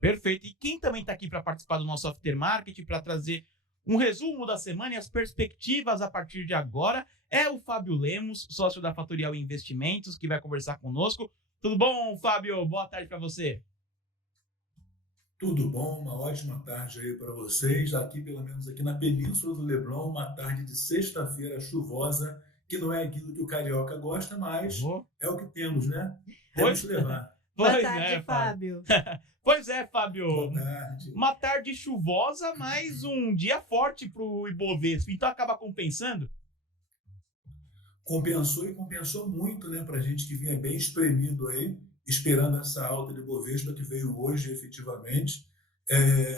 Perfeito. E quem também está aqui para participar do nosso aftermarket, para trazer um resumo da semana e as perspectivas a partir de agora, é o Fábio Lemos, sócio da Fatorial Investimentos, que vai conversar conosco. Tudo bom, Fábio? Boa tarde para você. Tudo bom? Uma ótima tarde aí para vocês. Aqui, pelo menos aqui na Península do Leblon, uma tarde de sexta-feira chuvosa, que não é aquilo que o carioca gosta, mas Oh, é o que temos, né? Temos pois, que levar. Boa pois tarde, é, Fábio. Fábio. Pois é, Fábio. Boa tarde. Uma tarde chuvosa, mas um dia forte para o Ibovespa. Então acaba compensando? Compensou e compensou muito, né, para a gente que vinha bem espremido aí, esperando essa alta de Bovespa que veio hoje efetivamente,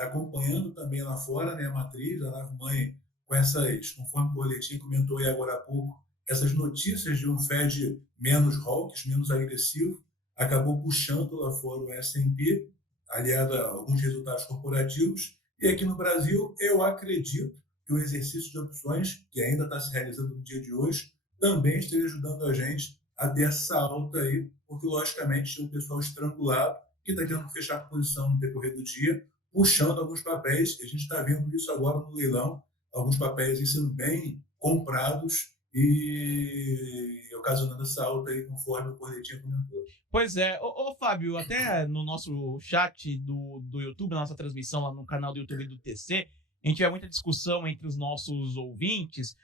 acompanhando também lá fora, né, a matriz, a nave-mãe, com essas, conforme o boletim comentou aí agora há pouco, essas notícias de um Fed menos hawkish, menos agressivo, acabou puxando lá fora o S&P, aliado a alguns resultados corporativos, e aqui no Brasil, eu acredito que o exercício de opções, que ainda está se realizando no dia de hoje, também esteja ajudando a gente a ter essa alta aí, porque logicamente tem um pessoal estrangulado que está querendo fechar a posição no decorrer do dia, puxando alguns papéis, e a gente está vendo isso agora no leilão, alguns papéis aí sendo bem comprados e ocasionando essa alta aí, conforme o corretinho comentou. Pois é. Ô, Fábio, até no nosso chat do YouTube, na nossa transmissão lá no canal do YouTube do TC, a gente tiver muita discussão entre os nossos ouvintes,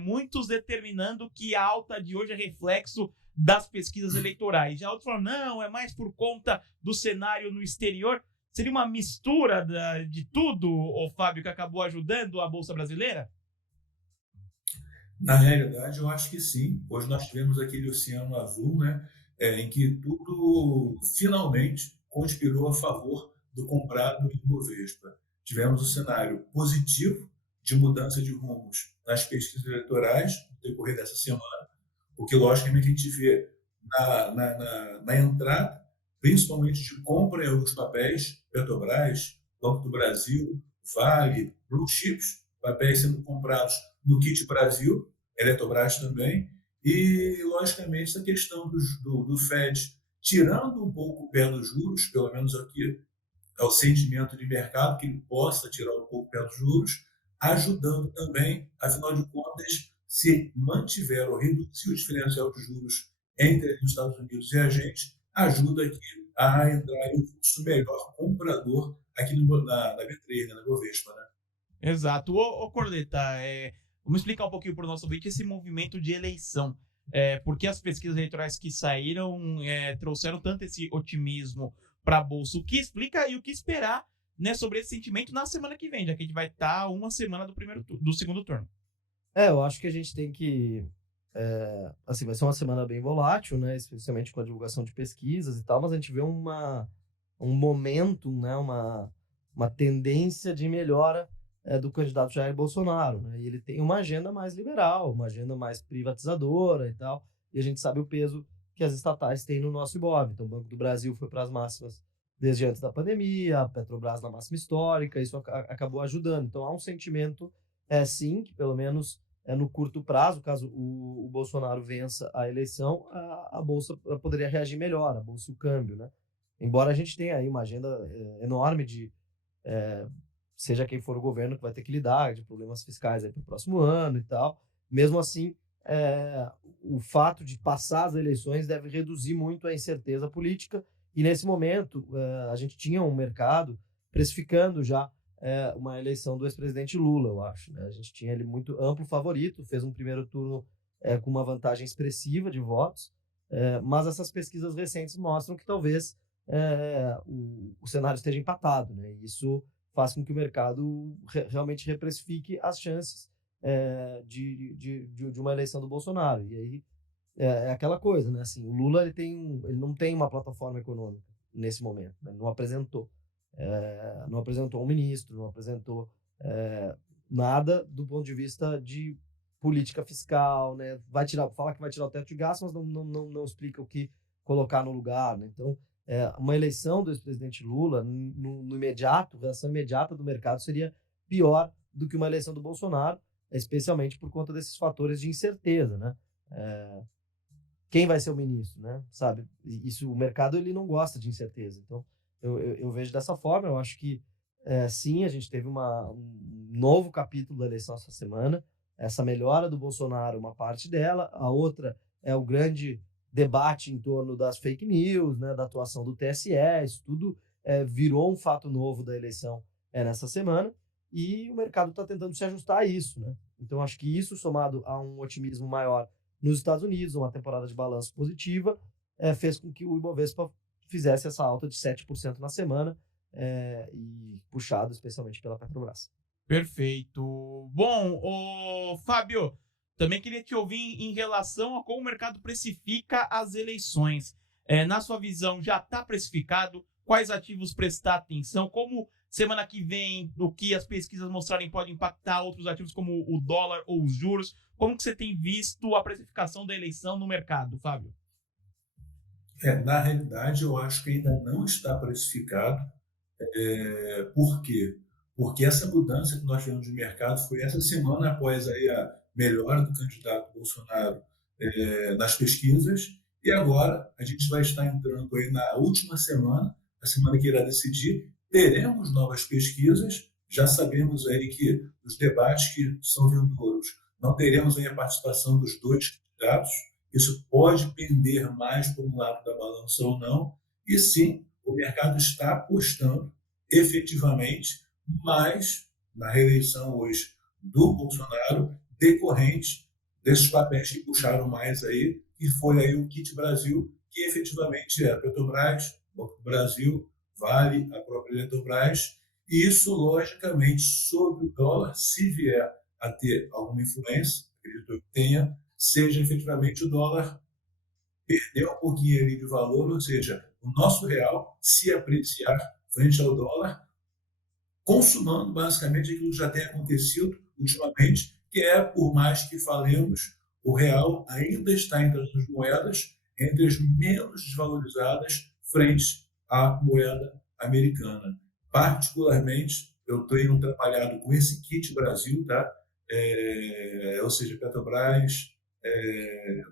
muitos determinando que a alta de hoje é reflexo das pesquisas eleitorais. Já outros falam, não, é mais por conta do cenário no exterior. Seria uma mistura de tudo, ô Fábio, que acabou ajudando a Bolsa Brasileira? Na realidade, eu acho que sim. Hoje nós tivemos aquele oceano azul, né, em que tudo finalmente conspirou a favor do comprado em Bovespa. Tivemos um cenário positivo de mudança de rumos nas pesquisas eleitorais no decorrer dessa semana, o que logicamente a gente vê na entrada, principalmente de compra em alguns papéis, Petrobras, Banco do Brasil, Vale, Blue Chips, papéis sendo comprados no Kit Brasil, Eletrobras também, e, logicamente, essa questão do Fed tirando um pouco o pé dos juros, pelo menos aqui é o sentimento de mercado, que ele possa tirar um pouco o pé dos juros, ajudando também, afinal de contas, se mantiver ou reduzir o diferencial de juros entre os Estados Unidos e a gente, ajuda aqui a entrar em um fluxo melhor comprador aqui na B3, né, na Bovespa, né? Exato. Ô Corleta, vamos explicar um pouquinho para o nosso ouvinte esse movimento de eleição. Porque as pesquisas eleitorais que saíram trouxeram tanto esse otimismo para a Bolsa. O que explica e o que esperar, né, sobre esse sentimento na semana que vem, já que a gente vai estar uma semana do segundo turno. Eu acho que a gente tem que... assim, vai ser uma semana bem volátil, né? Especialmente com a divulgação de pesquisas e tal, mas a gente vê um momento, né? Uma tendência de melhora do candidato Jair Bolsonaro, né? E ele tem uma agenda mais liberal, uma agenda mais privatizadora e tal, e a gente sabe o peso que as estatais têm no nosso Ibov. Então, o Banco do Brasil foi para as máximas desde antes da pandemia, a Petrobras na máxima histórica, isso acabou ajudando. Então, há um sentimento, sim, que pelo menos no curto prazo, caso o Bolsonaro vença a eleição, a Bolsa poderia reagir melhor, a Bolsa e o câmbio, né? Embora a gente tenha aí uma agenda enorme de seja quem for o governo que vai ter que lidar de problemas fiscais para o próximo ano e tal. Mesmo assim, o fato de passar as eleições deve reduzir muito a incerteza política, e nesse momento a gente tinha um mercado precificando já uma eleição do ex-presidente Lula, eu acho, né? A gente tinha ele muito amplo favorito, fez um primeiro turno com uma vantagem expressiva de votos, mas essas pesquisas recentes mostram que talvez o cenário esteja empatado, né? E isso faz com que o mercado realmente reprecifique as chances de uma eleição do Bolsonaro. E aí é aquela coisa, né? Assim, o Lula ele não tem uma plataforma econômica nesse momento, né? Ele não apresentou. Não apresentou um ministro, não apresentou nada do ponto de vista de política fiscal, né? Fala que vai tirar o teto de gastos, mas não explica o que colocar no lugar, né? Então, uma eleição do ex-presidente Lula, no imediato, a reação imediata do mercado seria pior do que uma eleição do Bolsonaro, especialmente por conta desses fatores de incerteza, né? Quem vai ser o ministro, né? Sabe? Isso, o mercado ele não gosta de incerteza. Então, Eu vejo dessa forma. Eu acho que, sim, a gente teve um novo capítulo da eleição essa semana. Essa melhora do Bolsonaro, uma parte dela. A outra é o grande debate em torno das fake news, né, da atuação do TSE. Isso tudo virou um fato novo da eleição nessa semana. E o mercado está tentando se ajustar a isso, né? Então, acho que isso, somado a um otimismo maior nos Estados Unidos, uma temporada de balanço positiva, fez com que o Ibovespa fizesse essa alta de 7% na semana, e puxado especialmente pela Petrobras. Perfeito. Bom, Fábio, também queria te ouvir em relação a como o mercado precifica as eleições. Na sua visão, já está precificado? Quais ativos prestar atenção? Como semana que vem, o que as pesquisas mostrarem pode impactar outros ativos como o dólar ou os juros? Como que você tem visto a precificação da eleição no mercado, Fábio? Na realidade, eu acho que ainda não está precificado. Por quê? Porque essa mudança que nós tivemos de mercado foi essa semana após aí a melhora do candidato Bolsonaro nas pesquisas, e agora a gente vai estar entrando aí na última semana, a semana que irá decidir, teremos novas pesquisas, já sabemos aí que os debates que são vindouros não teremos aí a participação dos dois candidatos, isso pode pender mais para um lado da balança ou não, e sim, o mercado está apostando efetivamente mais na reeleição hoje do Bolsonaro, decorrente desses papéis que puxaram mais aí, que foi aí o Kit Brasil, que efetivamente é Petrobras, Banco do Brasil, Vale, a própria Eletrobras, e isso, logicamente, sobre o dólar, se vier a ter alguma influência, acredito que tenha, seja efetivamente o dólar perder um pouquinho ali de valor, ou seja, o nosso real se apreciar frente ao dólar, consumando basicamente aquilo que já tem acontecido ultimamente, que por mais que falemos, o real ainda está entre as moedas entre as menos desvalorizadas frente à moeda americana. Particularmente, eu tenho trabalhado com esse Kit Brasil, tá? Ou seja, Petrobras,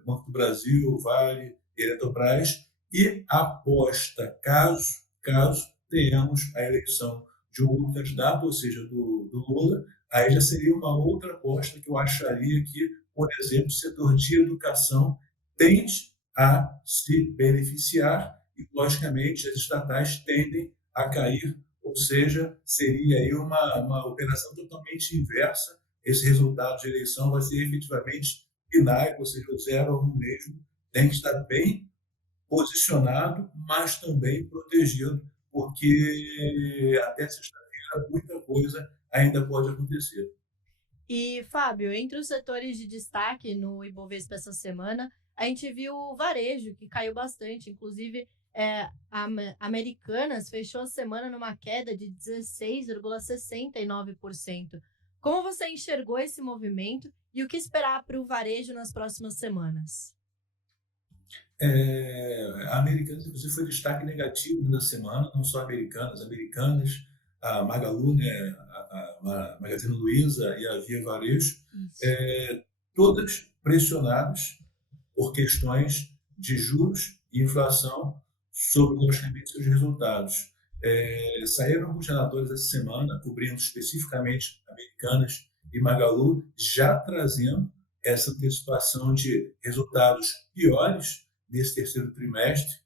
Banco do Brasil, Vale, Eletrobras, e aposta, caso tenhamos a eleição de um outro candidato, ou seja, do Lula, aí já seria uma outra aposta que eu acharia que, por exemplo, o setor de educação tende a se beneficiar e, logicamente, as estatais tendem a cair, ou seja, seria aí uma operação totalmente inversa. Esse resultado de eleição vai ser efetivamente binário, ou seja, o 0 a 1 mesmo, tem que estar bem posicionado, mas também protegido, porque até sexta-feira muita coisa ainda pode acontecer. E, Fábio, entre os setores de destaque no Ibovespa essa semana, a gente viu o varejo, que caiu bastante. Inclusive, a Americanas fechou a semana numa queda de 16,69%. Como você enxergou esse movimento e o que esperar para o varejo nas próximas semanas? A Americanas, inclusive, foi destaque negativo na semana, não só Americanas, a Magalu, né, a Magazine Luiza e a Via Varejo, todas pressionadas por questões de juros e inflação sobre, logicamente, seus resultados. Saíram alguns relatores essa semana, cobrindo especificamente Americanas e Magalu, já trazendo essa antecipação de resultados piores nesse terceiro trimestre.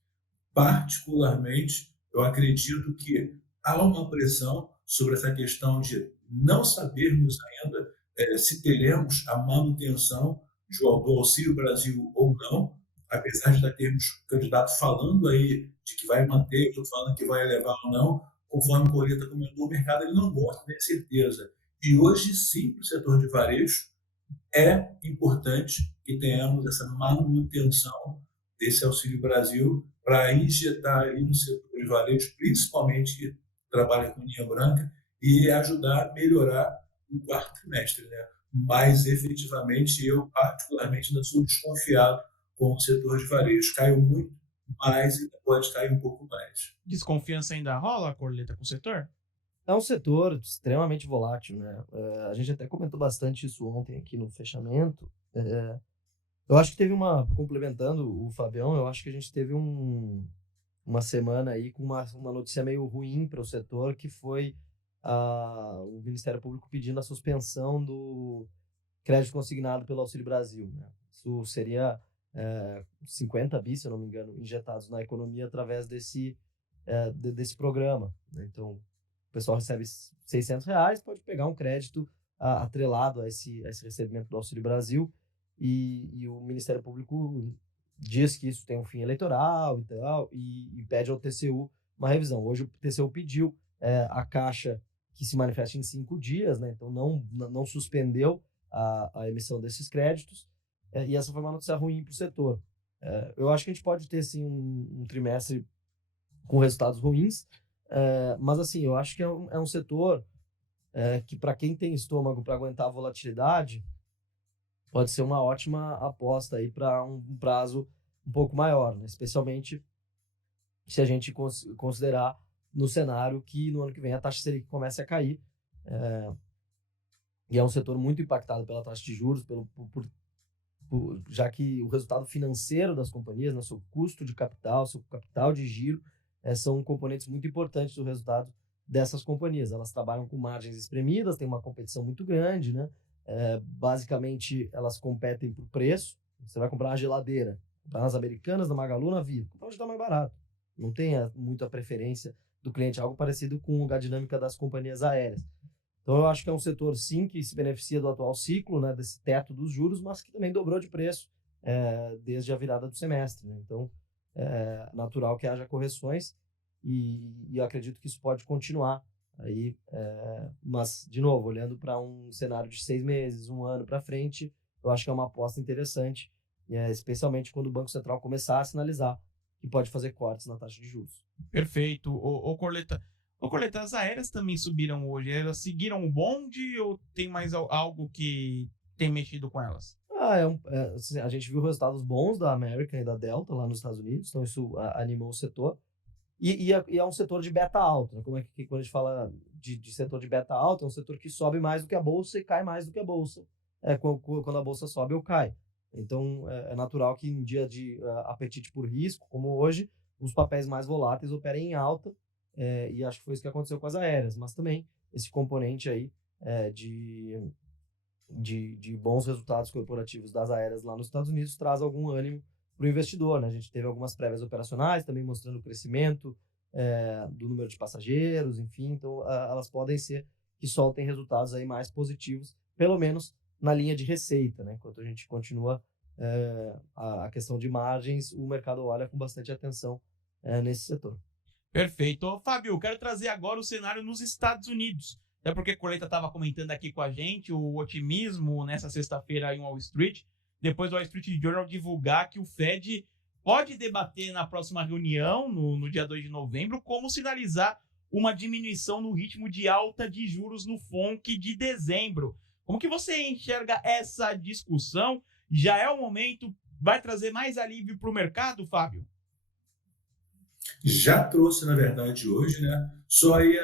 Particularmente, eu acredito que há uma pressão sobre essa questão de não sabermos ainda se teremos a manutenção do Auxílio Brasil ou não, apesar de já termos candidato falando aí de que vai manter, estou falando que vai elevar ou não, conforme o Colheita comentou, o mercado ele não gosta, tem certeza. E hoje, sim, para o setor de varejo, é importante que tenhamos essa manutenção desse Auxílio Brasil para injetar ali no setor de varejo, principalmente que trabalha com linha branca, e ajudar a melhorar o quarto trimestre, né? Mas, efetivamente, eu particularmente ainda sou desconfiado com o setor de varejo. Caiu muito, mas ainda pode cair um pouco mais. Desconfiança ainda rola, Corleta, com o setor? É um setor extremamente volátil, né? A gente até comentou bastante isso ontem aqui no fechamento. Eu acho que teve complementando o Fabião, eu acho que a gente teve um uma semana aí com uma notícia meio ruim para o setor, que foi o Ministério Público pedindo a suspensão do crédito consignado pelo Auxílio Brasil, né? Isso seria 50 bi, se eu não me engano, injetados na economia através desse programa, né? Então, o pessoal recebe R$600, pode pegar um crédito atrelado a esse recebimento do Auxílio Brasil, e o Ministério Público diz que isso tem um fim eleitoral e tal, e pede ao TCU uma revisão. Hoje o TCU pediu a Caixa que se manifeste em 5 dias, né? Então não suspendeu a emissão desses créditos, e essa foi uma notícia ruim para o setor. Eu acho que a gente pode ter, sim, um trimestre com resultados ruins, mas, assim, eu acho que é um setor que, para quem tem estômago para aguentar a volatilidade, pode ser uma ótima aposta aí para um prazo um pouco maior, né? Especialmente se a gente considerar no cenário que no ano que vem a taxa Selic comece a cair, e é um setor muito impactado pela taxa de juros, já que o resultado financeiro das companhias, né, seu custo de capital, seu capital de giro, são componentes muito importantes do resultado dessas companhias. Elas trabalham com margens espremidas, tem uma competição muito grande, né? Basicamente, elas competem por preço. Você vai comprar uma geladeira, comprar nas Americanas, na Magalu, na Vivo, comprar onde está mais barato. Não tem muita preferência do cliente, algo parecido com a dinâmica das companhias aéreas. Então, eu acho que é um setor, sim, que se beneficia do atual ciclo, né, desse teto dos juros, mas que também dobrou de preço desde a virada do semestre, né? Então, é natural que haja correções, e eu acredito que isso pode continuar aí, mas, de novo, olhando para um cenário de 6 meses, 1 ano para frente, eu acho que é uma aposta interessante, especialmente quando o Banco Central começar a sinalizar que pode fazer cortes na taxa de juros. Perfeito. Ô Corleta, as aéreas também subiram hoje. Elas seguiram o bonde ou tem mais algo que tem mexido com elas? Assim, a gente viu resultados bons da American e da Delta lá nos Estados Unidos, então isso animou o setor. E é um setor de beta alto, né? Como é que quando a gente fala de setor de beta alto, é um setor que sobe mais do que a bolsa e cai mais do que a bolsa. Quando a bolsa sobe ou cai. Então, é natural que em dia de apetite por risco, como hoje, os papéis mais voláteis operem em alta, e acho que foi isso que aconteceu com as aéreas. Mas também esse componente aí de bons resultados corporativos das aéreas lá nos Estados Unidos traz algum ânimo para o investidor, né? A gente teve algumas prévias operacionais também mostrando o crescimento do número de passageiros, enfim, então elas podem ser que soltem resultados aí mais positivos, pelo menos na linha de receita, né? Enquanto a gente continua a questão de margens, o mercado olha com bastante atenção nesse setor. Perfeito. Ô, Fábio, quero trazer agora o cenário nos Estados Unidos. Até porque a Coleta estava comentando aqui com a gente o otimismo nessa sexta-feira em Wall Street, depois do Wall Street Journal divulgar que o Fed pode debater na próxima reunião, no dia 2 de novembro, como sinalizar uma diminuição no ritmo de alta de juros no FONC de dezembro. Como que você enxerga essa discussão? Já é o momento? Vai trazer mais alívio para o mercado, Fábio? Já trouxe, na verdade, hoje, né? Só aí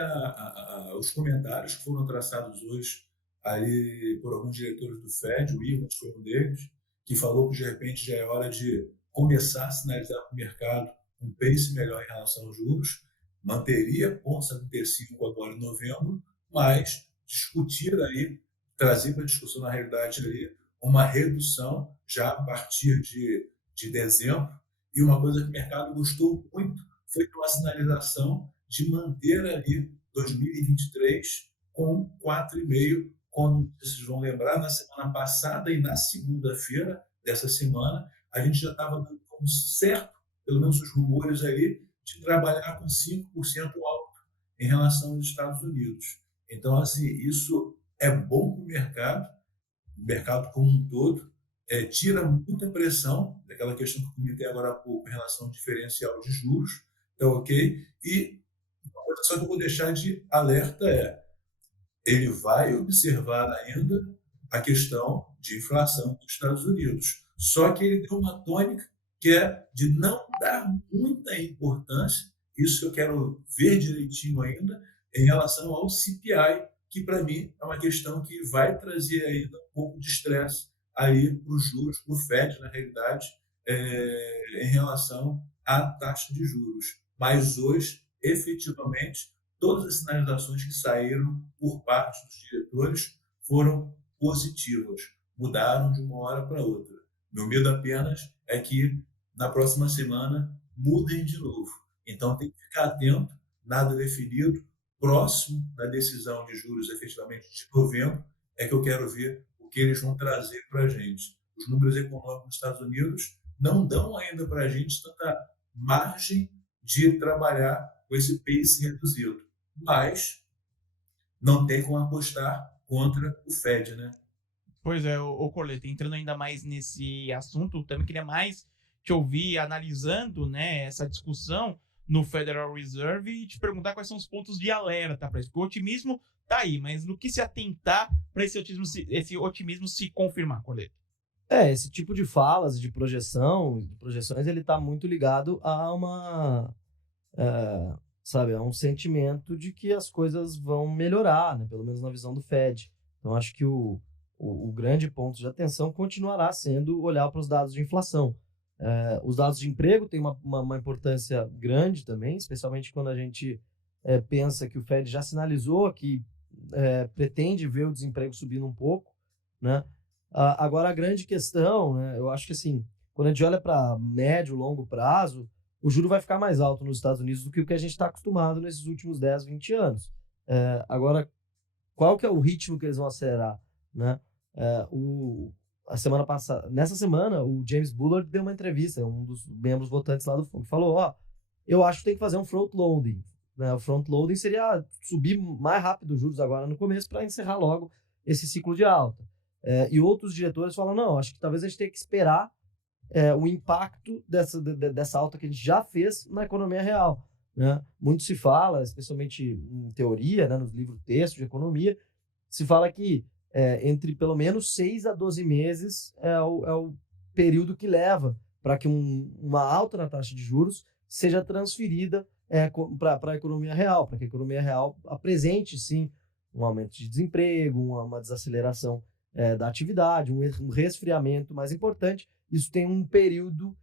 os comentários que foram traçados hoje aí por alguns diretores do Fed, o Evans foi um deles, que falou que de repente já é hora de começar a sinalizar para o mercado um pace melhor em relação aos juros, manteria 0,75 agora em novembro, mas discutir aí, trazer para discussão na realidade aí uma redução já a partir de dezembro. E uma coisa que o mercado gostou muito foi uma sinalização de manter ali 2023 com 4,5, como vocês vão lembrar, na semana passada e na segunda-feira dessa semana, a gente já estava dando como certo, pelo menos os rumores ali, de trabalhar com 5% alto em relação aos Estados Unidos. Então, assim, isso é bom para o mercado como um todo, tira muita pressão daquela questão que eu comentei agora há pouco em relação ao diferencial de juros, então, ok? E uma coisa só que eu vou deixar de alerta ele vai observar ainda a questão de inflação dos Estados Unidos. Só que ele deu uma tônica que é de não dar muita importância, isso que eu quero ver direitinho ainda, em relação ao CPI, que para mim é uma questão que vai trazer ainda um pouco de estresse aí para os juros, para o Fed, na realidade, em relação à taxa de juros. mas hoje, efetivamente, todas as sinalizações que saíram por parte dos diretores foram positivas, mudaram de uma hora para outra. Meu medo apenas é que na próxima semana mudem de novo. Então tem que ficar atento, nada definido. Próximo da decisão de juros, efetivamente, de novembro, é que eu quero ver o que eles vão trazer para a gente. Os números econômicos dos Estados Unidos não dão ainda para a gente tanta margem de trabalhar com esse pace reduzido. Mas não tem como apostar contra o Fed, né? Pois é, Coleta, entrando ainda mais nesse assunto, também queria mais te ouvir analisando, né, essa discussão no Federal Reserve e te perguntar quais são os pontos de alerta para isso. Porque o otimismo tá aí, mas no que se atentar para esse otimismo se confirmar, Coleta? Esse tipo de falas, de projeções, ele está muito ligado a uma, sabe, a um sentimento de que as coisas vão melhorar, né? Pelo menos na visão do Fed. Então, acho que o grande ponto de atenção continuará sendo olhar para os dados de inflação. Os dados de emprego têm uma importância grande também, especialmente quando a gente pensa que o Fed já sinalizou que pretende ver o desemprego subindo um pouco, né? Agora, a grande questão, né, eu acho que assim, quando a gente olha para médio, longo prazo, o juro vai ficar mais alto nos Estados Unidos do que o que a gente está acostumado nesses últimos 10, 20 anos. Agora, qual que é o ritmo que eles vão acelerar, né? Nessa semana, o James Bullard deu uma entrevista, um dos membros votantes lá do FONC, falou, eu acho que tem que fazer um front-loading. Né? O front-loading seria subir mais rápido os juros agora no começo para encerrar logo esse ciclo de alta. E outros diretores falam, não, acho que talvez a gente tenha que esperar o impacto dessa alta que a gente já fez na economia real. Né? Muito se fala, especialmente em teoria, né, nos livros textos de economia, se fala que entre pelo menos 6 a 12 meses é o período que leva para que uma alta na taxa de juros seja transferida para a economia real, para que a economia real apresente, sim, um aumento de desemprego, uma desaceleração da atividade, um resfriamento mais importante. Isso tem um período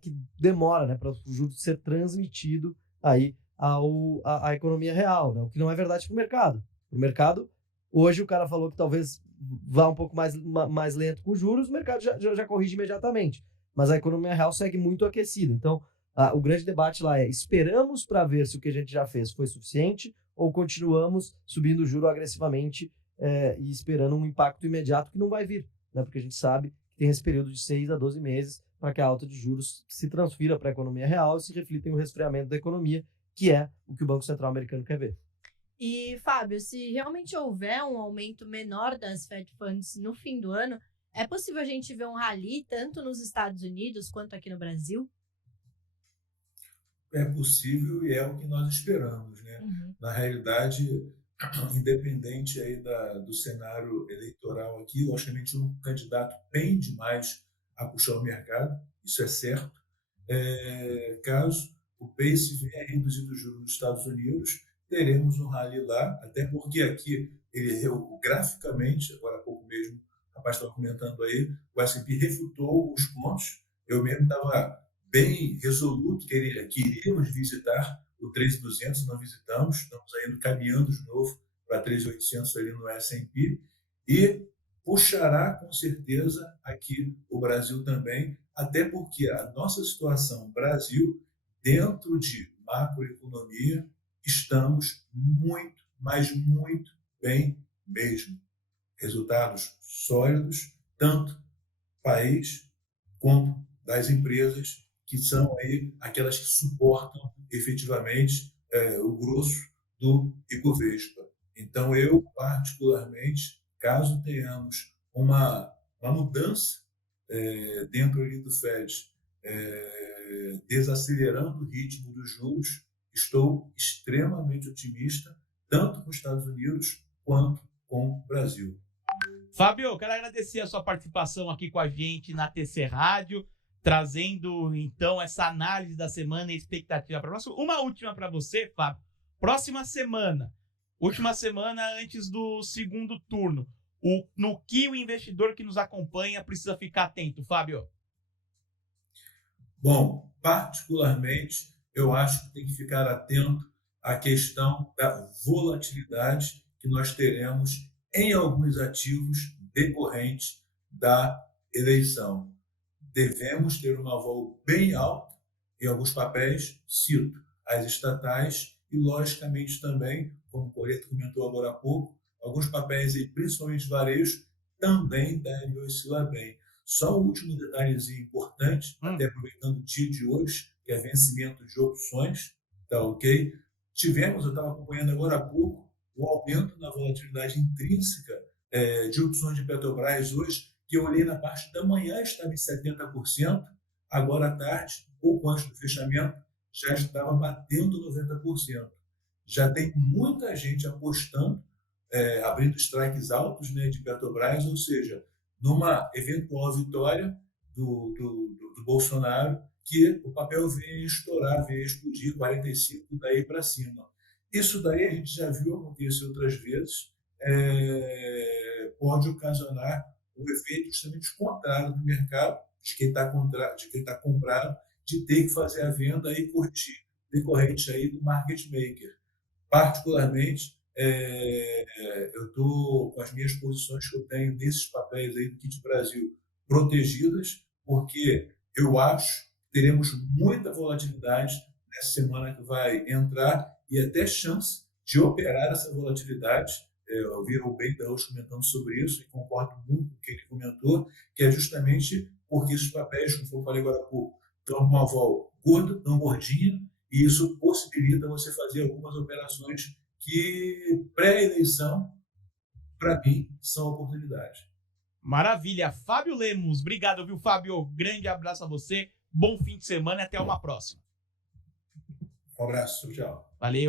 que demora, né, para o juros ser transmitido aí à economia real, né? O que não é verdade para o mercado. Para o mercado, hoje o cara falou que talvez vá um pouco mais lento com os juros, o mercado já corrige imediatamente. Mas a economia real segue muito aquecida. Então, o grande debate lá é: esperamos para ver se o que a gente já fez foi suficiente ou continuamos subindo o juro agressivamente e esperando um impacto imediato que não vai vir, né? Porque a gente sabe que tem esse período de 6 a 12 meses para que a alta de juros se transfira para a economia real e se reflita em um resfriamento da economia, que é o que o Banco Central americano quer ver. E, Fábio, se realmente houver um aumento menor das Fed Funds no fim do ano, é possível a gente ver um rally tanto nos Estados Unidos quanto aqui no Brasil? É possível e é o que nós esperamos, né? Uhum. Na realidade, independente aí do cenário eleitoral aqui, logicamente um candidato pende mais a puxar o mercado, isso é certo. Caso o pace venha reduzindo os juros nos Estados Unidos, teremos um rally lá, até porque aqui, graficamente, agora há pouco mesmo, o rapaz estava comentando aí, o S&P refutou os pontos, eu mesmo estava bem resoluto, queríamos visitar o 3.200, não visitamos, estamos ainda caminhando de novo para 3.800 ali no S&P, e puxará com certeza aqui o Brasil também, até porque a nossa situação Brasil, dentro de macroeconomia, estamos muito, mas muito bem mesmo. Resultados sólidos, tanto país como das empresas, que são aí aquelas que suportam efetivamente o grosso do Ibovespa. Então, eu, particularmente, caso tenhamos uma mudança dentro ali do Fed, desacelerando o ritmo dos juros, estou extremamente otimista, tanto com os Estados Unidos quanto com o Brasil. Fábio, quero agradecer a sua participação aqui com a gente na TC Rádio, trazendo, então, essa análise da semana e expectativa para nós. Uma última para você, Fábio. Próxima semana, última semana antes do segundo turno, no que o investidor que nos acompanha precisa ficar atento, Fábio? Bom, particularmente, eu acho que tem que ficar atento à questão da volatilidade que nós teremos em alguns ativos decorrentes da eleição. Devemos ter uma vol bem alta em alguns papéis, cito, as estatais e, logicamente, também, como o Coreto comentou agora há pouco, alguns papéis, aí, principalmente varejo, também devem oscilar bem. Só um último detalhezinho importante, até aproveitando o dia de hoje, que é vencimento de opções, tá ok? Eu estava acompanhando agora há pouco, o aumento na volatilidade intrínseca de opções de Petrobras hoje, que eu olhei na parte da manhã, estava em 70%, agora à tarde, pouco antes do fechamento, já estava batendo 90%. Já tem muita gente apostando, abrindo strikes altos, né, de Petrobras, ou seja, numa eventual vitória do Bolsonaro, que o papel venha estourar, venha explodir 45 daí para cima. Isso daí a gente já viu acontecer outras vezes, pode ocasionar um efeito justamente contrário no mercado, de quem está comprado, de ter que fazer a venda e curtir, decorrente aí do market maker. Particularmente, eu estou com as minhas posições que eu tenho nesses papéis aí do Kit Brasil protegidas, porque eu acho que teremos muita volatilidade nessa semana que vai entrar e até chance de operar essa volatilidade. Eu vi o Ben Daus comentando sobre isso e concordo muito com o que ele comentou, que é justamente porque esses papéis, como eu falei agora há pouco, estão com uma vol gorda, não gordinha, e isso possibilita você fazer algumas operações que, pré-eleição, para mim, são oportunidades. Maravilha. Fábio Lemos, obrigado, viu, Fábio? Grande abraço a você, bom fim de semana e até uma próxima. Um abraço, tchau. Valeu.